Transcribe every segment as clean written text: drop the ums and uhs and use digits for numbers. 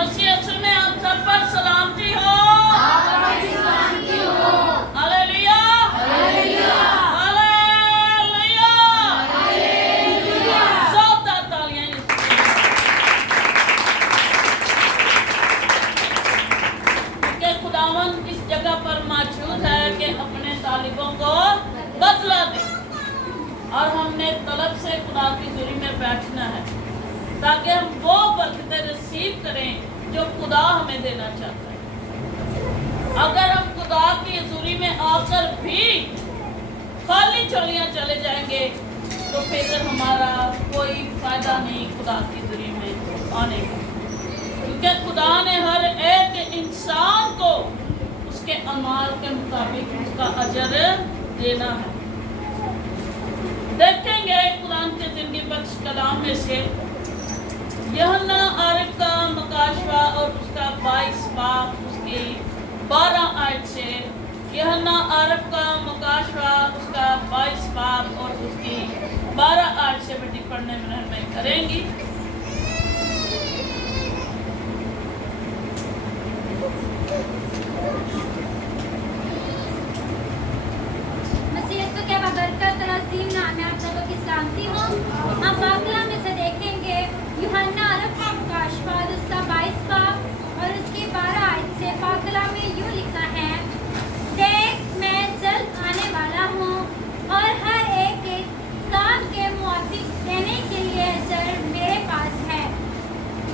मसीह यीशु में आप सब पर सलामती हो। Hallelujah, hallelujah. जोरदार तालियां कि खुदावन इस जगह पर मौजूद है कि अपने तालिबों को बदला दे, और हमने तलब से खुदा की हुजूरी में बैठना है ताकि हम वो बरकतें रिसीव करें जो खुदा हमें देना चाहता है। अगर हम खुदा की हुजूरी में आकर भी खाली झोलियां चले जाएंगे तो फिर हमारा कोई फायदा नहीं खुदा की हुजूरी में आने का, क्योंकि खुदा ने हर एक इंसान को उसके अमाल के मुताबिक उसका अजर देना है। देखेंगे कुरान के जिंदगी बख्श कलाम में से यूहन्ना आरिफ का मुकाशवा और उसका 22 बाब उसकी 12 आयत से, यूहन्ना आरिफ का मुकाशवा उसका 22 बाब और उसकी 12 आयत से बेटी पढ़ने में करेंगी। नाम में आप सबों की सलामती हो। हम बाकला में से देखेंगे यूहन्ना आरिफ का मुकाशवा उसका 22 बाब और उसकी 12 आयत से। बाकला में यूँ लिखा है, देख मैं जल्द आने वाला हूँ और हर एक काम के मुआफिक देने के लिए अजर मेरे पास है।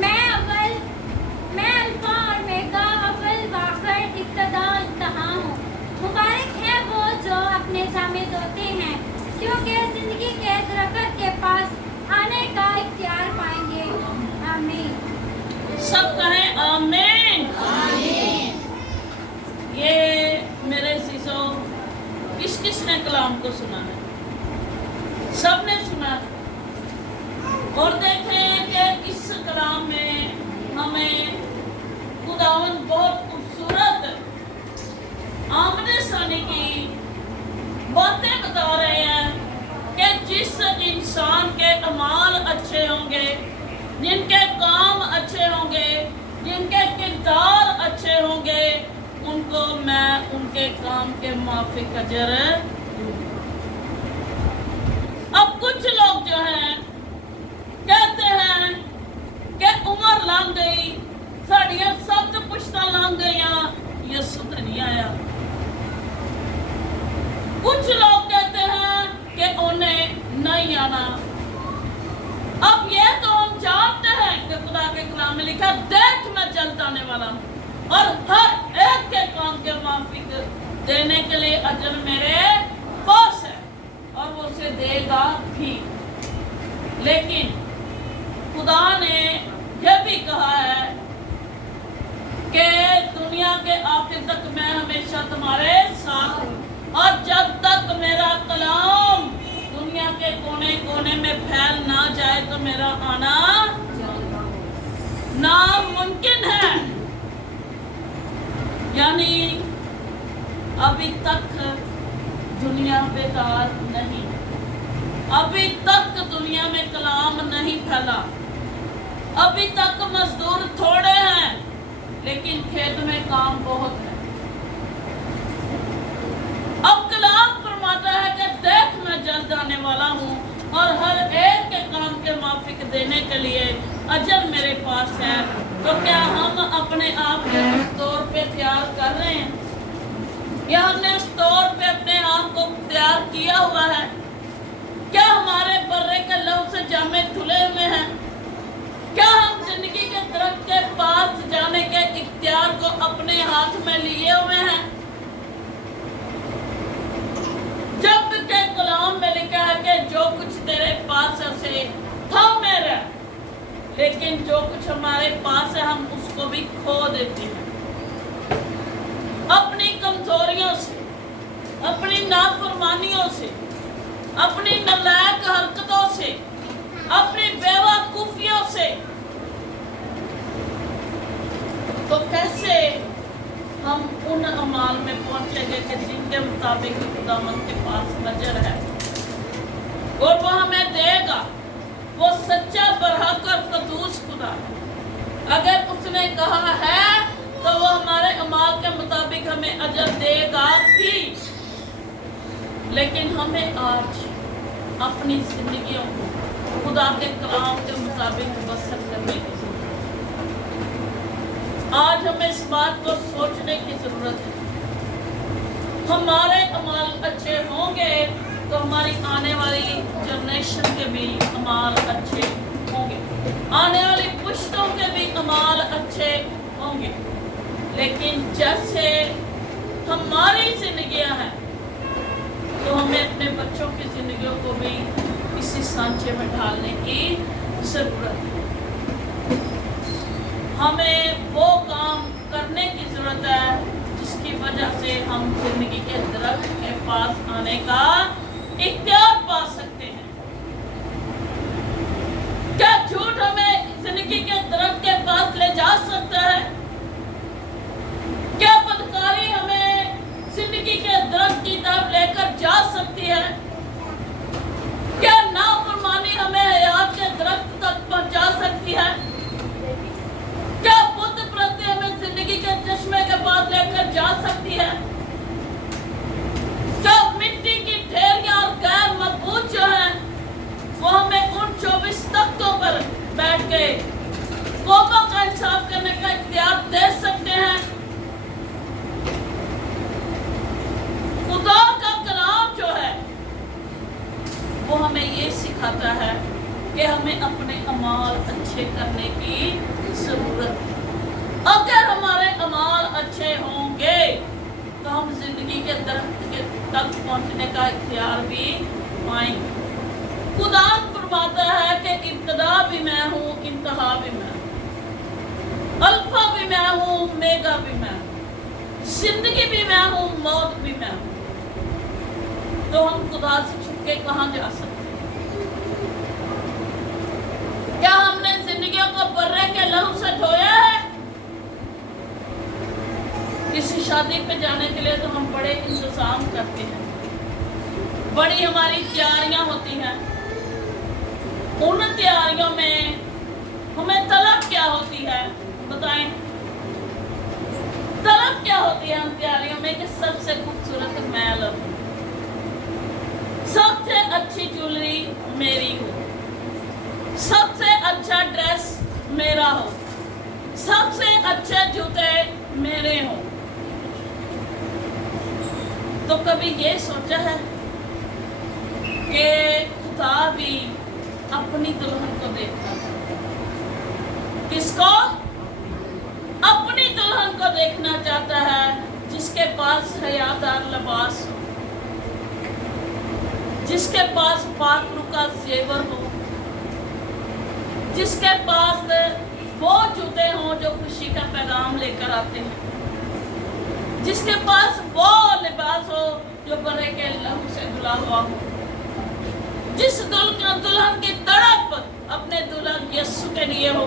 मैं अल्फा और मेगा, अव्वल वाखिर, इब्तिदा इंतहा हूँ। मुबारक है वो जो अपने जामे धोते हैं, क्योंकि जिंदगी के दरख्त के पास आने का इख्तियार पाएंगे। आमीन। सब कहें आमीन। आमीन। ये मेरे अज़ीज़ों, किस किस ने कलाम को सुना है? सब ने सुना। और देखें कि इस कलाम में हमें खुदावंद बहुत खूबसूरत आमने सामने की बातें बता रहे हैं कि जिस इंसान के अमाल अच्छे होंगे, जिनके काम अच्छे होंगे, जिनके किरदार अच्छे होंगे, उनको मैं उनके काम के माफिक अजर दूंगा। अब कुछ लोग जो हैं कहते हैं कि उम्र लंघ गई, साड़ियां 7 पुश्तां लंघ गईयां, यसू तो नहीं आया। कुछ लोग कहते हैं कि उन्हें नहीं आना। अब ये तो हम जानते हैं कि खुदा के कलाम में लिखा, देख मैं जल्द आने वाला हूँ और हर एक के काम के माफिक देने के लिए अजर मेरे पास है और वो उसे देगा भी। लेकिन खुदा ने यह भी कहा है कि दुनिया के आखिर तक मैं हमेशा तुम्हारे साथ हूँ, और जब तक मेरा कलाम दुनिया के कोने कोने में फैल ना जाए तो मेरा आना नामुमकिन है। यानी अभी तक दुनिया बेकार नहीं, अभी तक दुनिया में कलाम नहीं फैला, अभी तक मजदूर थोड़े हैं लेकिन खेत में काम बहुत है। अब कलाम फरमाता है कि देख मैं जल्द आने वाला हूँ और हर एक के काम के माफिक देने के लिए अजर मेरे पास है। तो क्या हम अपने आप को उस तौर पे तैयार कर रहे हैं, या हमने उस तौर पे अपने आप को तैयार किया हुआ है? क्या हमारे बर्रे के लहू से जामे धुले हुए हैं? क्या हम जिंदगी के दरख्त के पास जाने के इख्तियार को अपने हाथ में लिए हुए हैं? जब के कलाम में लिखा है कि जो कुछ तेरे पास है उसे थामे रह, लेकिन जो कुछ हमारे पास है हम उसको भी खो देते हैं अपनी कमजोरियों से, अपनी नाफरमानियों से, अपनी नालायक हरकतों से, अपनी बेवकूफियों से। तो कैसे हम उन अमाल में पहुंचेंगे कि जिनके मुताबिक खुदावंद के पास अजर है और वो हमें देगा? वो सच्चा बरहक और कदूस खुदा है। अगर उस ने कहा है तो वो हमारे अमाल के मुताबिक हमें अजर देगा भी, लेकिन हमें आज अपनी जिंदगियों को खुदा के कलाम के मुताबिक बसर करने की जरूरत है। आज हमें इस बात को सोचने की जरूरत है। हमारे अमाल अच्छे होंगे तो हमारी आने वाली जनरेशन के भी अमाल अच्छे होंगे, आने वाली पुश्तों के भी अमाल अच्छे होंगे। लेकिन जैसे हमारी जिंदगियां हैं तो हमें अपने बच्चों की जिंदगियों को भी इसी सांचे में ढालने की जरूरत है। हमें वो काम करने की जरूरत है जिसकी वजह से हम जिंदगी के दरख्त के पास आने का इख्तियार पा सकते हैं। क्या झूठ हमें जिंदगी के दरख्त के पास ले जा सकता है? क्या बदकारी हमें जिंदगी के दरख्त की तरफ लेकर जा सकती है? क्या नाफरमानी हमें हयात के दरख्त तक पहुंचा सकती है? क्या बुत प्रति हमें जिंदगी के चश्मे के पास लेकर जा सकती है? क्या मिट्टी की ढेरियां और गैर मजबूत जो है वो हमें उन 24 तख्तों पर बैठ के कौमों का इंसाफ करने का इख्तियार दे सकते हैं? खुदा का कलाम जो है वो हमें ये सिखाता है कि हमें अपने अमाल अच्छे करने की जरूरत है। अगर हमारे अमाल अच्छे होंगे तो हम जिंदगी के दरख्त के तक पहुंचने का इख्तियार भी पाएंगे। खुदा फरमाता है कि इब्तिदा भी मैं हूँ, इंतहा भी मैं हूँ, अल्फा भी मैं हूँ, ओमेगा भी मैं हूँ, जिंदगी भी मैं हूँ, मौत भी मैं हूँ। तो हम खुदा से छुप के कहाँ जा सकते हैं? क्या हमने जिंदगियों को बर्रे के लहू से धोया है? किसी शादी पे जाने के लिए तो हम बड़े इंतजाम करते हैं, बड़ी हमारी तैयारियां होती हैं। उन तैयारियों में हमें तलब क्या होती है? बताएं, तलब क्या होती है उन तैयारियों में? कि सबसे खूबसूरत मैं लगूं, सबसे अच्छी ज्वेलरी मेरी हो, सबसे अच्छा ड्रेस मेरा हो, सबसे अच्छे जूते मेरे हो। तो कभी ये सोचा है कि खुदा भी अपनी दुल्हन को देखता है? किसको? अपनी दुल्हन को देखना चाहता है जिसके पास हयादार लिबास हो, जिसके पास पाकरू का जेवर हो, जिसके पास वो जूते हों जो खुशी का पैगाम लेकर आते हैं, जिसके पास वो लिबास हो जो बरे के लहू से धुला हुआ हो, जिस दुल्हन की तड़प अपने दुल्हन यीशु के लिए हो।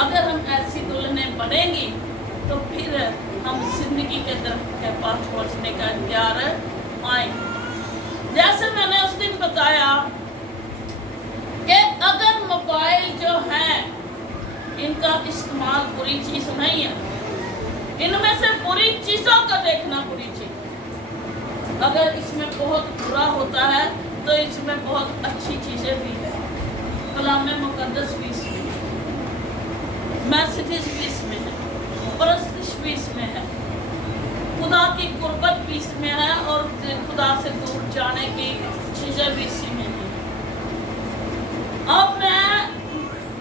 अगर हम ऐसी दुल्हनें बनेंगी तो फिर हम जिंदगी के दरख्त के पास पहुंचने का इख्तियार पाएंगे। जैसे मैंने उस दिन बताया कि अगर मोबाइल जो है इनका इस्तेमाल बुरी चीज नहीं है, इनमें से बुरी चीजों को देखना बुरी चीज। अगर इसमें बहुत बुरा होता है तो इसमें बहुत अच्छी चीजें भी है। कलाम मुकद्दस भी इसमें है, मैसेजेस भी इसमें है, परस्तिश भी इसमें है, खुदा की कुर्बत भी इसमें है और खुदा से दूर जाने की चीजें भी इसी में है। अब मैं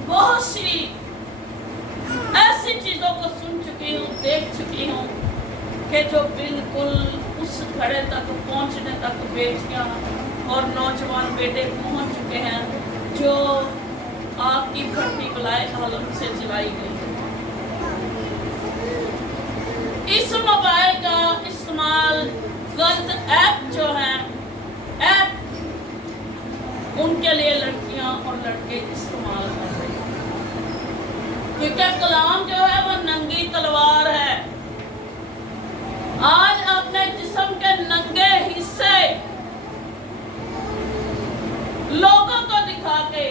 बहुत सी ऐसी चीजों को सुन चुकी हूँ, देख चुकी हूँ कि जो बिल्कुल उस घड़े तक पहुँचने तक बेटियाँ और नौजवान बेटे पहुँच चुके हैं जो आपकी भट्टी बलाए आलम से जलाई गई। इस मोबाइल का इस्तेमाल गलत ऐप जो है, ऐप उनके लिए लड़कियां और लड़के इस्तेमाल कर रहे हैं, क्योंकि कलाम जो है वो नंगी तलवार है। आज अपने जिस्म के नंगे हिस्से लोगों को दिखा के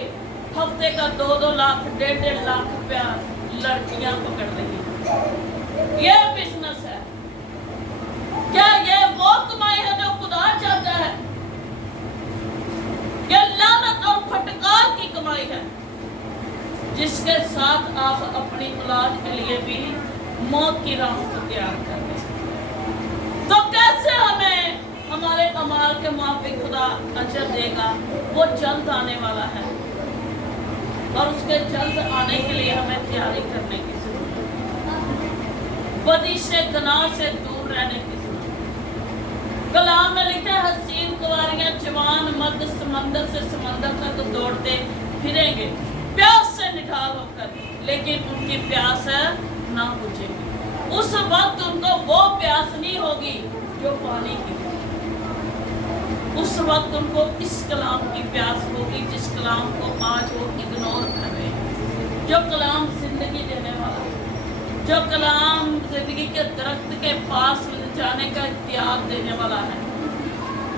हफ्ते का 2-2 लाख 1.5 लाख रुपया लड़कियां पकड़ रही हैं। ये बिजनेस है क्या? ये वो कमाई है जो खुदा चाहता है? ये लानत और फटकार की कमाई है जिसके साथ आप अपनी औलाद के लिए भी मौत की राह को तैयार कर रहे हैं। तो कैसे हमें हमारे अमाल के मुआफिक खुदा अजर देगा? वो जल्द आने वाला है और उसके जल्द आने के लिए हमें तैयारी करने की जरूरत है, बदी से गुनाह से दूर रहने की जरूरत है। कलाम में लिखा है, हसीन कुंवारियां जवान मर्द समंदर से समंदर तक दौड़ते फिरेंगे प्यास से निढाल होकर, लेकिन उनकी प्यास ना बुझेगी। उस वक्त उनको वो प्यास नहीं होगी जो पानी की, उस वक्त उनको इस कलाम की प्यास होगी जिस कलाम को आज वो इग्नोर कर रहे हैं, जो कलाम जिंदगी देने वाला, जो कलाम जिंदगी के दरख्त के पास जाने का इख्तियार देने वाला है,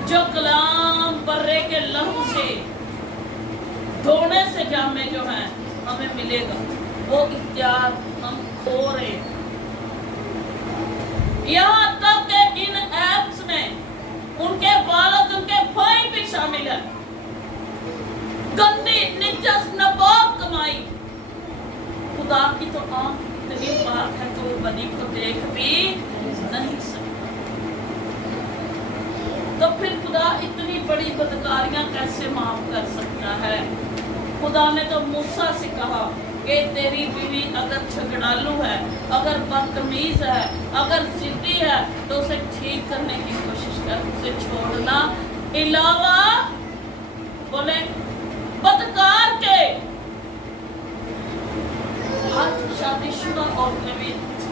जो कलाम बर्रे के लहू से धोने से जामे जो है हमें मिलेगा, वो इख्तियार हम खो रहे हैं। यहाँ तक कि इन ऐप्स में उनके वालिद उनके भाई भी शामिल है। गंदी निजस नापाक कमाई। खुदा की तो आंख इतनी पाक है कि वो बदी को देख भी नहीं सकता, तो फिर खुदा इतनी बड़ी बदकारियां कैसे माफ कर सकता है? खुदा ने तो मूसा से कहा कि तेरी बीवी अगर झगड़ालू है, अगर बदतमीज है, अगर जिद्दी है, तो उसे ठीक करने की कोशिश कर, उसे छोड़ना इलावा बोले बदकार के। आज शादीशुदा औरतें भी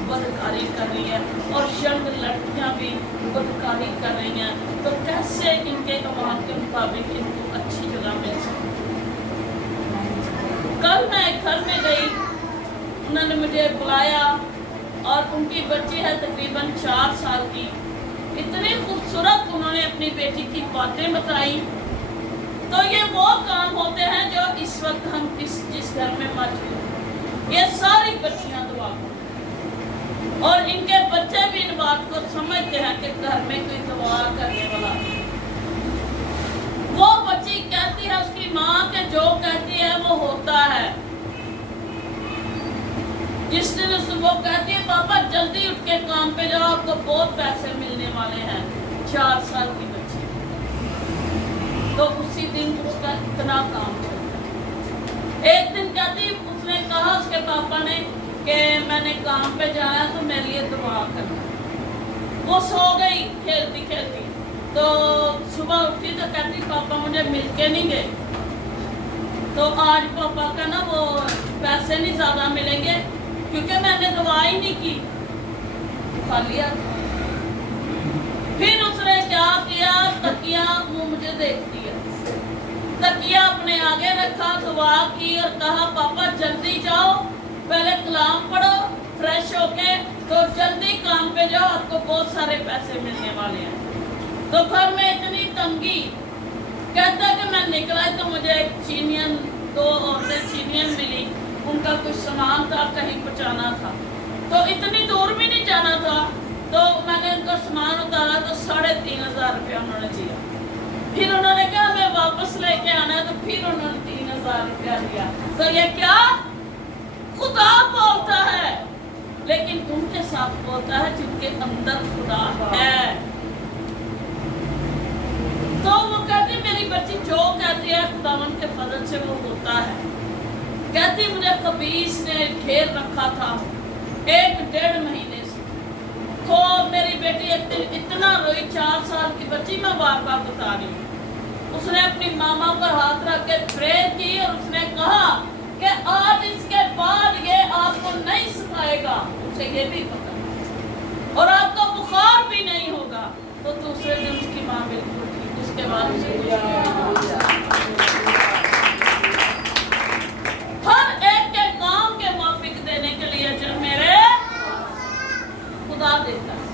बदकारी कर रही है और यंग लड़कियां भी बदकारी कर रही हैं, तो कैसे इनके कमाल के मुताबिक इनको अच्छी जगह मिल सकती? कल मैं एक घर में गई, उन्होंने मुझे बुलाया और उनकी बच्ची है तकरीबन 4 साल की। इतनी खूबसूरत उन्होंने अपनी बेटी की बातें बताई। तो ये वो काम होते हैं जो इस वक्त हम जिस घर में मौजूद हैं, ये सारी बच्चियां दुआ करती और इनके बच्चे भी इन बात को समझते हैं कि घर में कोई दुआ करने वाला है। वो बच्ची कहती है उसकी माँ के जो कहती है वो होता है। जिस दिन वो कहती है पापा जल्दी उठ के काम पे जाओ, आपको बहुत पैसे मिलने वाले हैं, 4 साल की बच्ची, तो उसी दिन उसका इतना काम चलता है। एक दिन कहती उसने कहा उसके पापा ने कि मैंने काम पे जाना तो मेरे लिए दुआ करना। वो सो गई खेलती खेलती, तो सुबह उठी तो कहती पापा मुझे मिलके नहीं गए, तो आज पापा का ना वो पैसे नहीं ज़्यादा मिलेंगे क्योंकि मैंने दुआ ही नहीं की, खा लिया। फिर उसने क्या किया, तकिया वो मुझे देखती है, तकिया अपने आगे रखा, दुआ की और कहा पापा जल्दी जाओ, पहले कलाम पढ़ो, फ्रेश होके तो जल्दी काम पे जाओ, आपको बहुत सारे पैसे मिलने वाले हैं। तो घर में इतनी तंगी, कहता कि मैं निकला तो मुझे एक चीनियन, 2 औरतें चीनियन मिली, उनका कुछ सामान था कहीं पहुँचाना था, तो इतनी दूर भी नहीं जाना था, तो मैंने उनका सामान उतारा तो 3500 रुपया उन्होंने दिया। फिर उन्होंने कहा हमें वापस लेके आना है, तो फिर उन्होंने 3000 रुपया दिया। तो ये क्या खुदा बोलता है, लेकिन उनके साथ बोलता है जिनके अंदर खुदा है। तो वो कहती मेरी बच्ची जो कहती है खुदावन के फजल से वो होता है। कहती मुझे खबीस ने घेर रखा था 1-1.5 महीने से, तो मेरी बेटी इतना रोई, 4 साल की बच्ची, मैं बार बार बता रही हूँ। उसने अपनी मामा पर हाथ रख के प्रेयर की और उसने कहा कि आज इसके बाद ये आपको नहीं सिखाएगा, उसे ये भी पता है, और आपको बुखार भी नहीं होगा। तो दूसरे दिन उसकी माँ बिल्कुल ठीक, उसके बाद उसे हर एक के काम के मुआफिक देने के लिए जो मेरे खुदा देता है।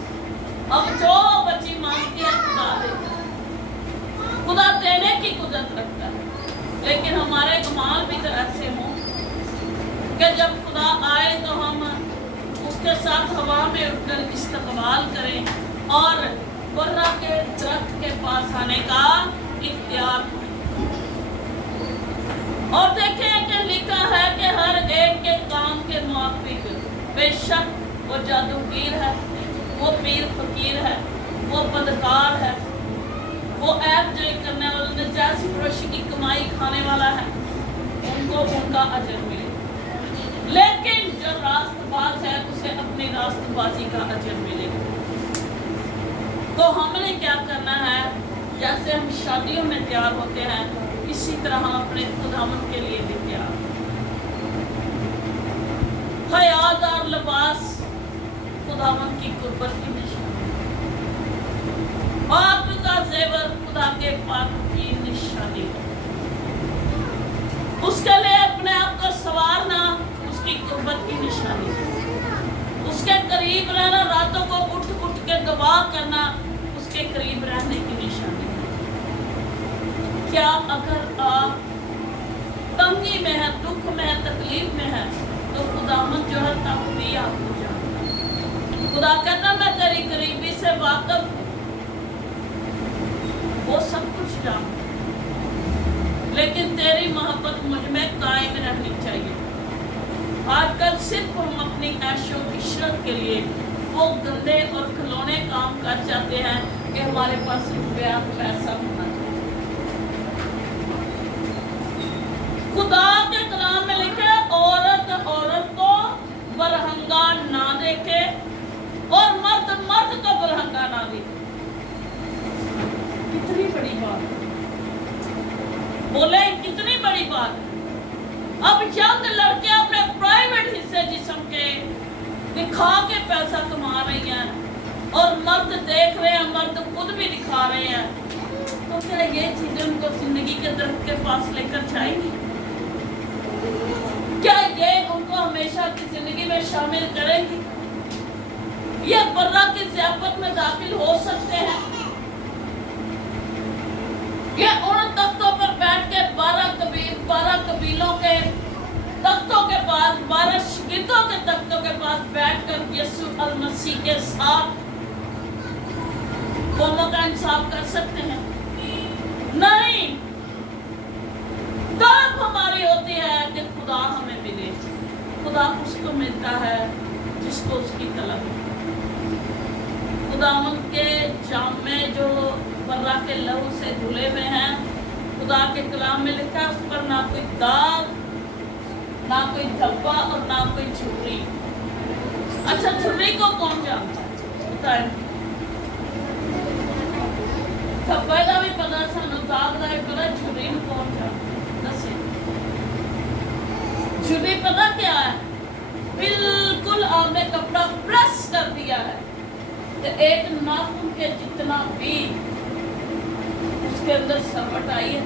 अब जो बच्ची मांगती है खुदा देता है, खुदा देने की कुदरत रखता है, लेकिन हमारे कमाल भी तो ऐसे उसके साथ हवा में उठकर इस्तकबाल करें और बर्रा के दरख्त के पास आने का इख्तियार। और देखें कि लिखा है कि हर एक के काम के मुआफिक, बेशक वो जादूगर है, वो पीर फकीर है, वो बदकार है, वो ऐब जोई करने वाला, नजायज फरोशी की कमाई खाने वाला है, उनको उनका अजर मिले। लेकिन जो रास्तबाज है उसे अपनी रास्तबाजी का अजर मिलेगा। तो हमने क्या करना है, जैसे हम शादियों में तैयार होते हैं इसी तरह हम अपने खुदावन के लिए भी तैयार। हयादार लिबास खुदावन की कुर्बत की निशानी, पाक का जेवर खुदा के पाक की निशानी। उसके लिए अपने आप को संवारना उसकी कुर्बत की निशानी, उसके करीब रहना, रातों को उठ उठ के दुआ करना उसके करीब रहने की निशानी। क्या अगर आप तंगी में है, दुख में है, तकलीफ में है, तो खुदावंद जो है तब भी आपको जानता है। खुदा कहता मैं तेरी गरीबी से वाकिफ हूँ, वो सब कुछ जानता है, लेकिन तेरी मोहब्बत मुझ में कायम रहनी चाहिए। आजकल सिर्फ हम अपनी ऐशो इशरत के लिए वो गंदे और खिलौने काम कर जाते हैं कि हमारे पास रुपया पैसा होना चाहिए। खुदा के कलाम में लिखे औरत औरत को बरहंगा ना देखे और मर्द मर्द को बरहंगा ना देखे। कितनी बड़ी बात है, बोले कितनी बड़ी बात है। अब यंग लड़के अपने प्राइवेट हिस्से जिस्म के दिखा के पैसा कमा रही हैं और मर्द देख रहे हैं, मर्द खुद भी दिखा रहे हैं, तो क्या ये चीजें उनको जिंदगी के दरख्त के पास लेकर जाएंगी? क्या ये उनको हमेशा की जिंदगी में शामिल करेंगी? ये बर्रा की ज़ियाफत में दाखिल हो सकते हैं? ये उन तख्तों पर बैठ के 12 कबीलों के तख्तों के पास, 12 शिगिर्दों के तख्तों के पास बैठकर यीशु अल मसीह के साथ कौमों का इंसाफ कर सकते हैं? नहीं। तलब हमारी होती है कि खुदा हमें मिले। खुदा उसको मिलता है जिसको उसकी तलब है। खुदावंद के जामे जो बर्रा के लहू से धुले हुए हैं, खुदा के कलाम में लिखा है उस पर ना कोई दाग, ना कोई धब्बा और ना कोई झुर्री। अच्छा, झुर्री को कौन जानता है? बताएं। धब्बे का भी पता, सानू दाग का भी पता, झुर्री को कौन जानता? झुर्री पता क्या है? बिल्कुल आपने कपड़ा प्रेस कर दिया है तो एक नाखून के जितना भी उसके अंदर सरवट आई है,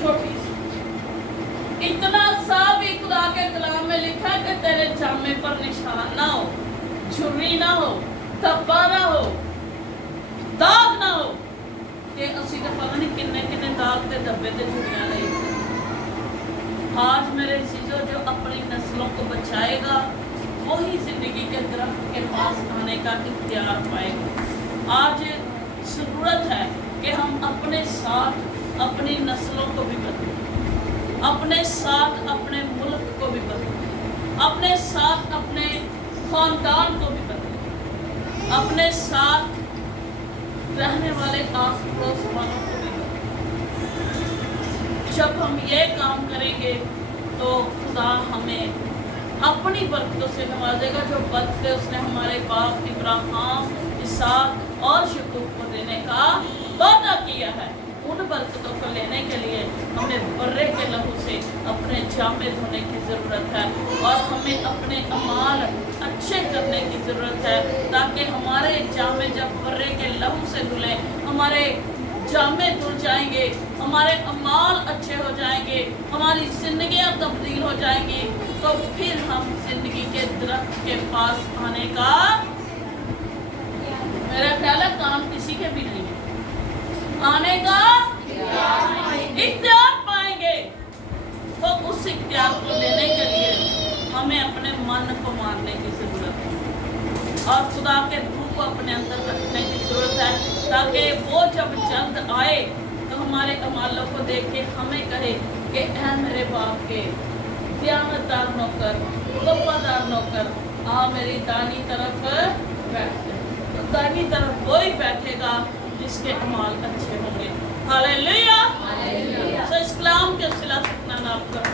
छोटी सी, इतना सा भी खुदा के कलाम में लिखा है कि तेरे जामे पर निशान ना हो, झुर्री ना हो, धब्बा ना हो, दाग ना हो। कि असी तो पता नहीं किन्ने किन्ने दाग के धब्बे ते झुर्रियां लाई। आज मेरे चीजों जो अपनी नस्लों को बचाएगा वही जिंदगी के दरख्त के पास आने का इख्तियार पाएगा। आज जरूरत है कि हम अपने साथ अपनी नस्लों को भी बदलें, अपने साथ अपने मुल्क को भी बदलें, अपने साथ अपने खानदान को भी बदलें, अपने साथ रहने वाले आस पड़ोस वालों को भी बदलें। जब हम ये काम करेंगे तो खुदा हमें अपनी बरकतों से नवाजेगा। जो बरकतें उसने हमारे बाप इब्राहिम, इसहाक और याकूब को देने का वादा किया है, उन बरकतों को लेने के लिए हमें बर्रे के लहू से अपने जामे धोने की ज़रूरत है और हमें अपने अमाल अच्छे करने की ज़रूरत है, ताकि हमारे जामे जब बर्रे के लहू से धुले, हमारे जामे धुल जाएंगे, हमारे अमाल अच्छे हो जाएंगे, हमारी ज़िंदगियाँ तब्दील हो जाएंगी, तो फिर हम जिंदगी के दरख्त के पास आने का मेरा ख्याल है काम किसी के भी नहीं है, आने का इख्तियार पाएंगे। तो उस इख्तियार को लेने के लिए हमें अपने मन को मारने की जरूरत है और खुदा के रूह को अपने अंदर रखने की जरूरत है, ताकि वो जब जल्द आए तो हमारे अमालों को देख के हमें कहे कि ऐ मेरे बाप के क़यामतदार नौकर, वफादार नौकर, आ मेरी दानी तरफ बैठ। तो दानी तरफ वही बैठेगा जिसके अमाल अच्छे होंगे। हालेलुया। तो इस कलाम के सिला सकना आप कर